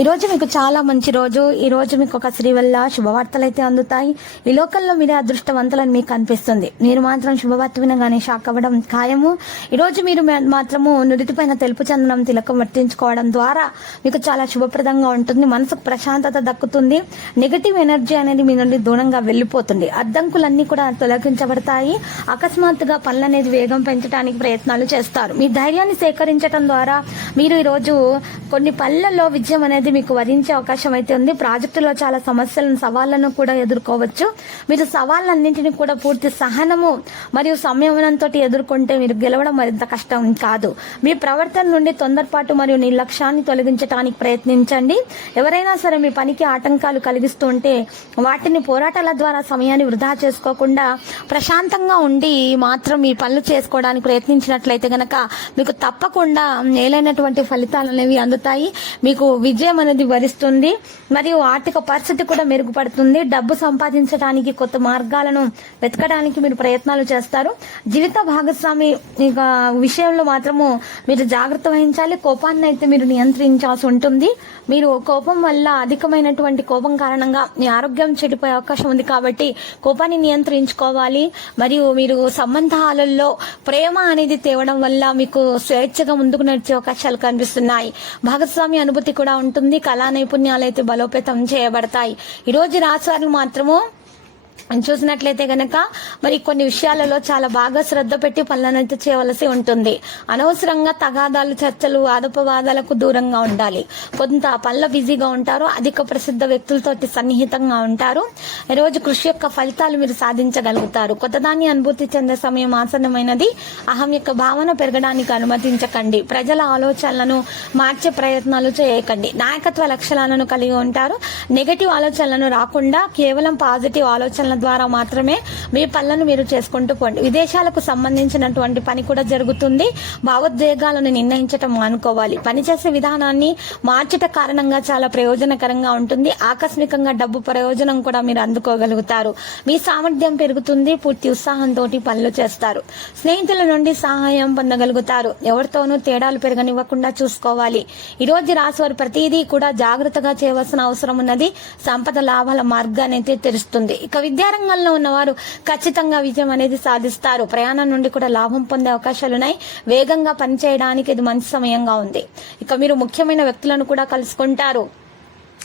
ఈ రోజు మీకు చాలా మంచి రోజు. ఈ రోజు మీకు ఒక స్త్రీ వల్ల శుభవార్తలు అయితే అందుతాయి. ఈ లోకల్లో మీరే అదృష్టవంతులని మీకు అనిపిస్తుంది. మీరు మాత్రం శుభవార్త వినగానే షాక్ అవ్వడం ఖాయము. ఈ రోజు మీరు మాత్రము నుదుటిపైన తెలుపు చందనం తిలకం వర్తించుకోవడం ద్వారా మీకు చాలా శుభప్రదంగా ఉంటుంది. మనసుకు ప్రశాంతత దక్కుతుంది. నెగటివ్ ఎనర్జీ అనేది మీ నుండి దూరంగా వెళ్ళిపోతుంది. అడ్డంకులన్నీ కూడా తొలగించబడతాయి. అకస్మాత్తుగా పనులు అనేది వేగం పెంచడానికి ప్రయత్నాలు చేస్తారు. మీ ధైర్యాన్ని సేకరించడం ద్వారా మీరు ఈ రోజు కొన్ని పనులలో విజయం అనేది మీకు వరించే అవకాశం అయితే ఉంది. ప్రాజెక్టులో చాలా సమస్యలను సవాళ్ళను కూడా ఎదుర్కోవచ్చు. మీరు సవాళ్ళన్నింటినీ కూడా పూర్తి సహనము మరియు సంయమనంతో ఎదుర్కొంటే మీరు గెలవడం మరింత కష్టం కాదు. మీ ప్రవర్తన నుండి తొందరపాటు మరియు నిర్లక్ష్యాన్ని తొలగించడానికి ప్రయత్నించండి. ఎవరైనా సరే మీ పనికి ఆటంకాలు కలిగిస్తూ ఉంటే వాటిని పోరాటాల ద్వారా సమయాన్ని వృధా చేసుకోకుండా ప్రశాంతంగా ఉండి మాత్రం మీ పనులు చేసుకోవడానికి ప్రయత్నించినట్లయితే గనక మీకు తప్పకుండా మేలైనటువంటి ఫలితాలు అనేవి అందుతాయి. మీకు విజయం అనేది వరిస్తుంది మరియు ఆర్థిక పరిస్థితి కూడా మెరుగుపడుతుంది. డబ్బు సంపాదించడానికి కొత్త మార్గాలను వెతకడానికి మీరు ప్రయత్నాలు చేస్తారు. జీవిత భాగస్వామి ఇక విషయంలో మాత్రము మీరు జాగ్రత్త వహించాలి. కోపాన్ని అయితే మీరు నియంత్రించాల్సి ఉంటుంది. మీరు కోపం వల్ల అధికమైనటువంటి కోపం కారణంగా మీ ఆరోగ్యం చెడిపోయే అవకాశం ఉంది కాబట్టి కోపాన్ని నియంత్రించుకోవాలి. మరియు మీరు సంబంధాలలో ప్రేమ అనేది తేవడం వల్ల మీకు స్వేచ్ఛగా ముందుకు నడిచే అవకాశాలు కనిపిస్తున్నాయి. భాగస్వామి అనుభూతి కూడా ఉంటుంది. కళా నైపుణ్యాలు అయితే బలోపేతం చేయబడతాయి. ఈరోజు రోజు మాత్రము చూసినట్లయితే గనక మరి కొన్ని విషయాలలో చాలా బాగా శ్రద్ధ పెట్టి పనులనైతే చేయవలసి ఉంటుంది. అనవసరంగా తగాదాలు చర్చలు వాదోపవాదాలకు దూరంగా ఉండాలి. కొంత పనుల బిజీగా ఉంటారు అధిక ప్రసిద్ధ వ్యక్తులతోటి సన్నిహితంగా ఉంటారు. ఈ రోజు కృషి యొక్క ఫలితాలు మీరు సాధించగలుగుతారు. కొత్తదాన్ని అనుభూతి చెందే సమయం ఆసన్నమైనది. అహం యొక్క భావన పెరగడానికి అనుమతించకండి. ప్రజల ఆలోచనలను మార్చే ప్రయత్నాలు చేయకండి. నాయకత్వ లక్షణాలను కలిగి ఉంటారు. నెగటివ్ ఆలోచనలను రాకుండా కేవలం పాజిటివ్ ఆలోచనలు ద్వారా మాత్రమే మీ పనులను మీరు చేసుకుంటూ పోండి. విదేశాలకు సంబంధించినటువంటి పని కూడా జరుగుతుంది. భావోద్వేగాలను నిర్ణయించటం మానుకోవాలి. పనిచేసే విధానాన్ని మార్చట కారణంగా చాలా ప్రయోజనకరంగా ఉంటుంది. ఆకస్మికంగా డబ్బు ప్రయోజనం కూడా మీరు అందుకోగలుగుతారు. మీ సామర్థ్యం పెరుగుతుంది. పూర్తి ఉత్సాహంతో పనులు చేస్తారు. స్నేహితుల నుండి సహాయం పొందగలుగుతారు. ఎవరితోనూ తేడాలు పెరగనివ్వకుండా చూసుకోవాలి. ఈ రోజు రాశివారు ప్రతిదీ కూడా జాగ్రత్తగా చేయవలసిన అవసరం ఉన్నది. సంపద లాభాల మార్గాన్ని అయితే తెరుస్తుంది. ఇక విద్యారంగంలో ఉన్నవారు ఖచ్చితంగా విజయం అనేది సాధిస్తారు. ప్రయాణం నుండి కూడా లాభం పొందే అవకాశాలు ఉన్నాయి వేగంగా పనిచేయడానికి ఇది మంచి సమయంగా ఉంది. ఇక మీరు ముఖ్యమైన వ్యక్తులను కూడా కలుసుకుంటారు.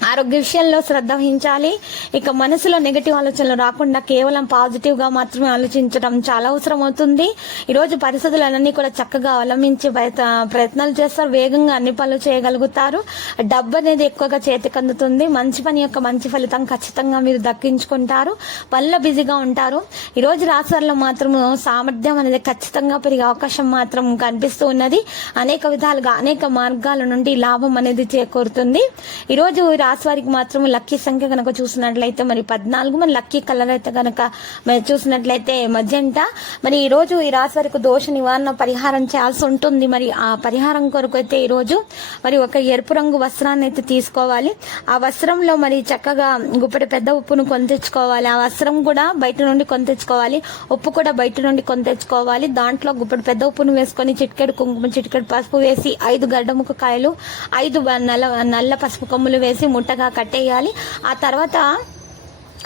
ఆరోగ్య విషయంలో శ్రద్ధ వహించాలి. ఇక మనసులో నెగటివ్ ఆలోచనలు రాకుండా కేవలం పాజిటివ్గా మాత్రమే ఆలోచించడం చాలా అవసరం అవుతుంది. ఈ రోజు పరిస్థితులన్నీ కూడా చక్కగా అవలంబించి ప్రయత్న- ప్రయత్నాలు చేస్తారు. వేగంగా అన్ని పనులు చేయగలుగుతారు. డబ్బు అనేది ఎక్కువగా చేతికి అందుతుంది. మంచి పని యొక్క మంచి ఫలితం ఖచ్చితంగా మీరు దక్కించుకుంటారు. పనిలో బిజీగా ఉంటారు. ఈ రోజు రాశివారిలో మాత్రం సామర్థ్యం అనేది ఖచ్చితంగా పెరిగే అవకాశం మాత్రం కనిపిస్తూ ఉన్నది. అనేక విధాలుగా అనేక మార్గాల నుండి లాభం అనేది చేకూరుతుంది. ఈ రోజు రాశి వారికి మాత్రం లక్కీ సంఖ్య కనుక చూసినట్లయితే మరి పద్నాలుగు మరి లక్కీ కలర్ అయితే కనుక మరి చూసినట్లయితే మధ్యంట. మరి ఈ రోజు ఈ రాశి వారికి దోష నివారణ పరిహారం చేయాల్సి ఉంటుంది. మరి ఆ పరిహారం కొరకు అయితే ఈరోజు మరి ఒక ఎరుపు రంగు వస్త్రాన్ని అయితే తీసుకోవాలి. ఆ వస్త్రంలో మరి చక్కగా గుప్పటి పెద్ద ఉప్పును కొనితెచ్చుకోవాలి ఆ వస్త్రం కూడా బయట నుండి కొనితెచ్చుకోవాలి ఉప్పు కూడా బయట నుండి కొనితెచ్చుకోవాలి దాంట్లో గుప్పటి పెద్ద ఉప్పును వేసుకొని చిటికెడు కుంకుమ చిటికెడు పసుపు వేసి ఐదు గడ్డముక్క కాయలు ఐదు నల్ల నల్ల పసుపు కొమ్ములు వేసి ముట్టగా కట్టేయాలి. ఆ తర్వాత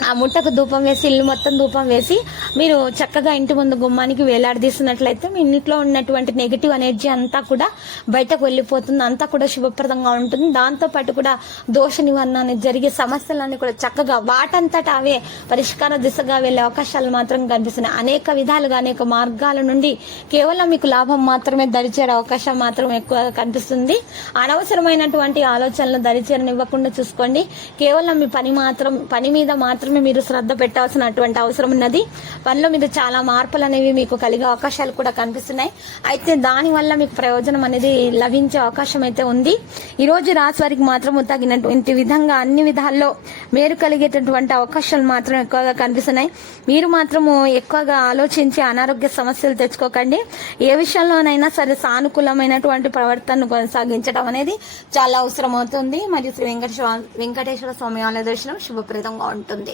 ఆ ముట్టకు ధూపం వేసి ఇల్లు మొత్తం ధూపం వేసి మీరు చక్కగా ఇంటి ముందు గుమ్మానికి వేలాడదీసినట్లయితే మీ ఇంట్లో ఉన్నటువంటి నెగిటివ్ ఎనర్జీ అంతా కూడా బయటకు వెళ్ళిపోతుంది. అంతా కూడా శుభప్రదంగా ఉంటుంది. దాంతోపాటు కూడా దోష నివారణ జరిగే సమస్యలన్నీ కూడా చక్కగా వాటంతటా అవే పరిష్కార దిశగా వెళ్ళే అవకాశాలు మాత్రం కనిపిస్తున్నాయి. అనేక విధాలుగా అనేక మార్గాల నుండి కేవలం మీకు లాభం మాత్రమే దరిచేరే అవకాశం మాత్రం ఎక్కువ కనిపిస్తుంది. అనవసరమైనటువంటి ఆలోచనలు దరిచేరనివ్వకుండా చూసుకోండి. కేవలం మీ పని మాత్రం పని మీద మాత్రం మాత్రమే మీరు శ్రద్ధ పెట్టాల్సినటువంటి అవసరం ఉన్నది. పనిలో మీరు చాలా మార్పులు అనేవి మీకు కలిగే అవకాశాలు కూడా కనిపిస్తున్నాయి. అయితే దానివల్ల మీకు ప్రయోజనం అనేది లభించే అవకాశం అయితే ఉంది. ఈ రోజు రాశి వారికి మాత్రం తగినటువంటి విధంగా అన్ని విధాల్లో మేలు కలిగేటటువంటి అవకాశాలు మాత్రం ఎక్కువగా కనిపిస్తున్నాయి. మీరు మాత్రము ఎక్కువగా ఆలోచించి అనారోగ్య సమస్యలు తెచ్చుకోకండి. ఏ విషయంలోనైనా సరే సానుకూలమైనటువంటి ప్రవర్తనను కొనసాగించడం అనేది చాలా అవసరం అవుతుంది మరియు శ్రీ వెంకటేశ్వర వెంకటేశ్వర స్వామి ఆలయ దర్శనం శుభప్రదంగా ఉంటుంది.